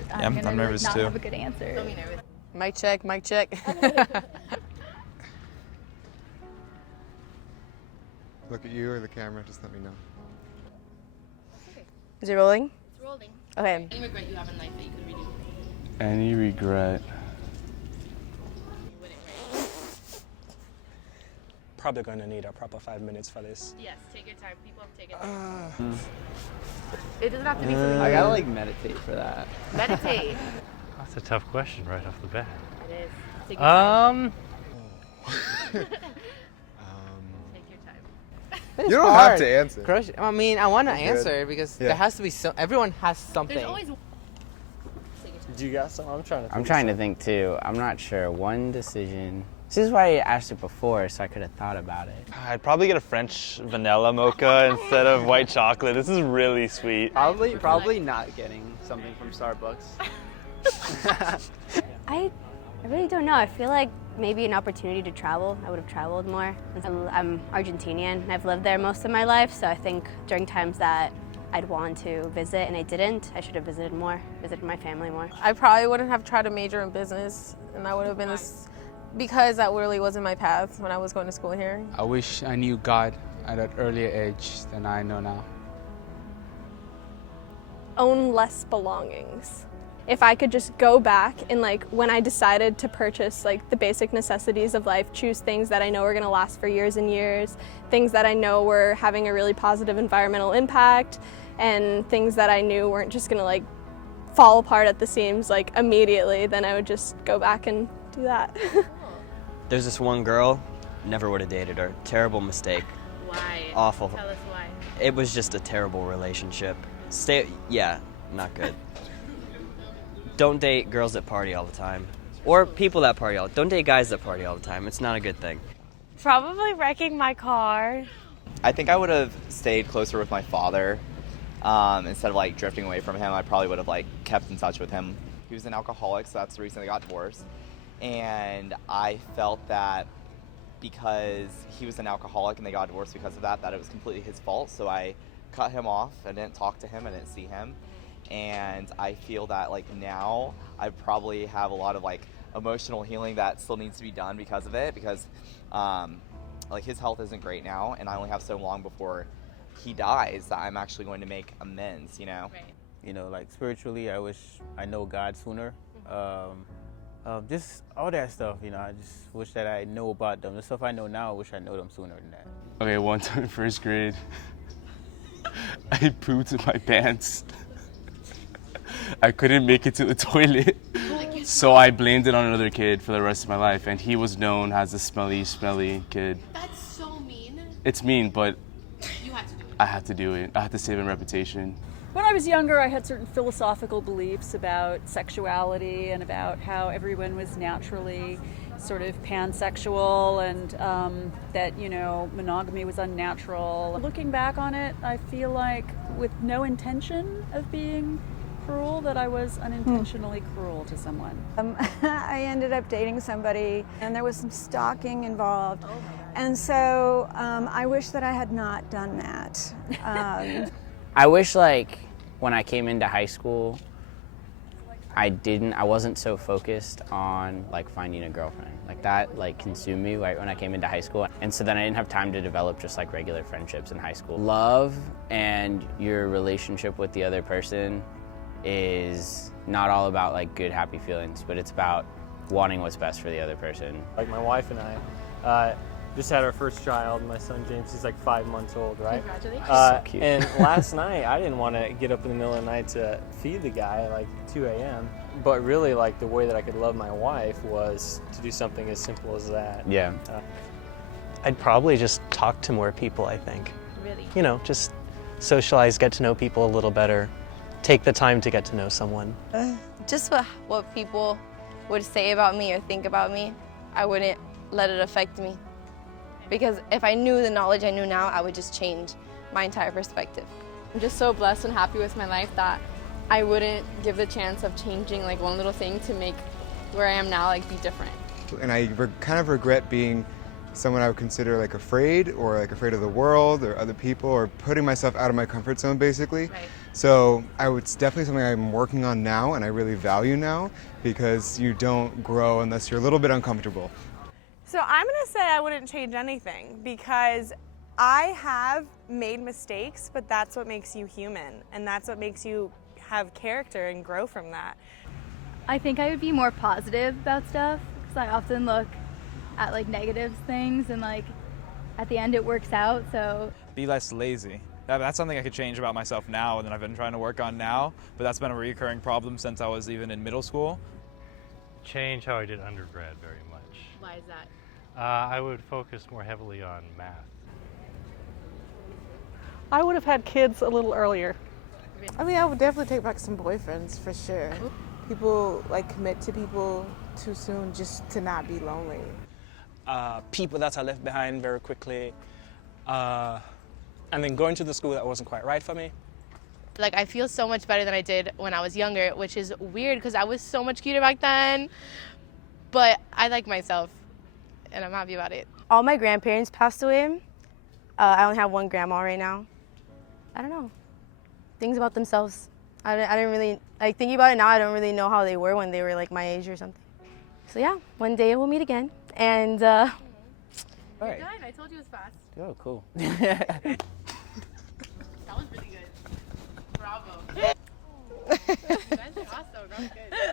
that Yeah, I'm gonna nervous not too. have a good answer. Don't be nervous. Mic check, mic check. Look at you or the camera, just let me know. Is it rolling? It's rolling. Okay. Any regret you have in life that you could redo? Any regret? You wouldn't, right? Probably going to need a proper 5 minutes for this. Yes, take your time. People have taken time. It doesn't have to be something. I gotta like meditate for that. Meditate. That's a tough question right off the bat. It is. Take your time. Take your time. You don't have to answer. Crush. I mean, I want to You're good. answer because Yeah. there has to be some. Everyone has something. There's always. Do you got some? I'm trying to think too. I'm not sure. One decision. This is why I asked it before, so I could have thought about it. I'd probably get a French vanilla mocha instead of white chocolate. This is really sweet. Probably not getting something from Starbucks. I really don't know. I feel like maybe an opportunity to travel. I would have traveled more. I'm Argentinian and I've lived there most of my life, so I think during times that I'd want to visit and I didn't, I should have visited more, visited my family more. I probably wouldn't have tried to major in business, and I would have been because that really wasn't my path when I was going to school here. I wish I knew God at an earlier age than I know now. Own less belongings. If I could just go back and like when I decided to purchase like the basic necessities of life, choose things that I know are gonna last for years and years, things that I know were having a really positive environmental impact, and things that I knew weren't just gonna like fall apart at the seams like immediately, then I would just go back and do that. There's this one girl, never would have dated her. Terrible mistake. Why? Awful. Tell us why. It was just a terrible relationship. Yeah, not good. Don't date girls that party all the time. Or people that party all the time. Don't date guys that party all the time. It's not a good thing. Probably wrecking my car. I think I would have stayed closer with my father. Instead of like drifting away from him, I probably would have like kept in touch with him. He was an alcoholic, so that's the reason they got divorced. And I felt that because he was an alcoholic and they got divorced because of that it was completely his fault. So I cut him off. I didn't talk to him. I didn't see him. And I feel that like now I probably have a lot of like emotional healing that still needs to be done because of it, because like his health isn't great now, and I only have so long before he dies that I'm actually going to make amends, you know? Right. You know, like spiritually, I wish I know God sooner. Just all that stuff, you know, I just wish that I know about them. The stuff I know now, I wish I know them sooner than that. Okay, one time in first grade, I pooped in my pants. I couldn't make it to the toilet, so I blamed it on another kid for the rest of my life, and he was known as the smelly kid. That's so mean. It's mean, but You had to do it. I had to do it. I had to save his reputation. When I was younger, I had certain philosophical beliefs about sexuality and about how everyone was naturally sort of pansexual, and that, you know, monogamy was unnatural. Looking back on it, I feel like with no intention of being cruel, that I was unintentionally cruel to someone. I ended up dating somebody and there was some stalking involved. And so I wish that I had not done that. I wish like when I came into high school, I wasn't so focused on like finding a girlfriend. Like that like consumed me right when I came into high school. And so then I didn't have time to develop just like regular friendships in high school. Love and your relationship with the other person is not all about like good, happy feelings, but it's about wanting what's best for the other person. Like my wife and I just had our first child. My son James, he's like 5 months old, right? Congratulations. So cute. And last night, I didn't want to get up in the middle of the night to feed the guy at like 2 a.m. But really, like the way that I could love my wife was to do something as simple as that. Yeah. I'd probably just talk to more people, I think. Really? You know, just socialize, get to know people a little better. Take the time to get to know someone. Just what people would say about me or think about me, I wouldn't let it affect me. Because if I knew the knowledge I knew now, I would just change my entire perspective. I'm just so blessed and happy with my life that I wouldn't give the chance of changing like one little thing to make where I am now like be different. And I kind of regret being someone I would consider like afraid, or like afraid of the world or other people, or putting myself out of my comfort zone basically. Right. So it's definitely something I'm working on now and I really value now, because you don't grow unless you're a little bit uncomfortable. So I'm gonna say I wouldn't change anything, because I have made mistakes, but that's what makes you human, and that's what makes you have character and grow from that. I think I would be more positive about stuff, because I often look at like negative things and like at the end it works out. So be less lazy. That's something I could change about myself now and that I've been trying to work on now, but that's been a recurring problem since I was even in middle school. Change how I did undergrad very much. Why is that? I would focus more heavily on math. I would have had kids a little earlier. I mean, I would definitely take back some boyfriends for sure. People like commit to people too soon just to not be lonely. People that I left behind very quickly, and then going to the school that wasn't quite right for me. Like, I feel so much better than I did when I was younger, which is weird because I was so much cuter back then. But I like myself, and I'm happy about it. All my grandparents passed away. I only have one grandma right now. I don't know. Things about themselves. I didn't really, like, thinking about it now, I don't really know how they were when they were like my age or something. So yeah, one day we'll meet again. And You're done. I told you it was fast. Oh, cool. That was really good. Bravo. You guys are awesome. That was good.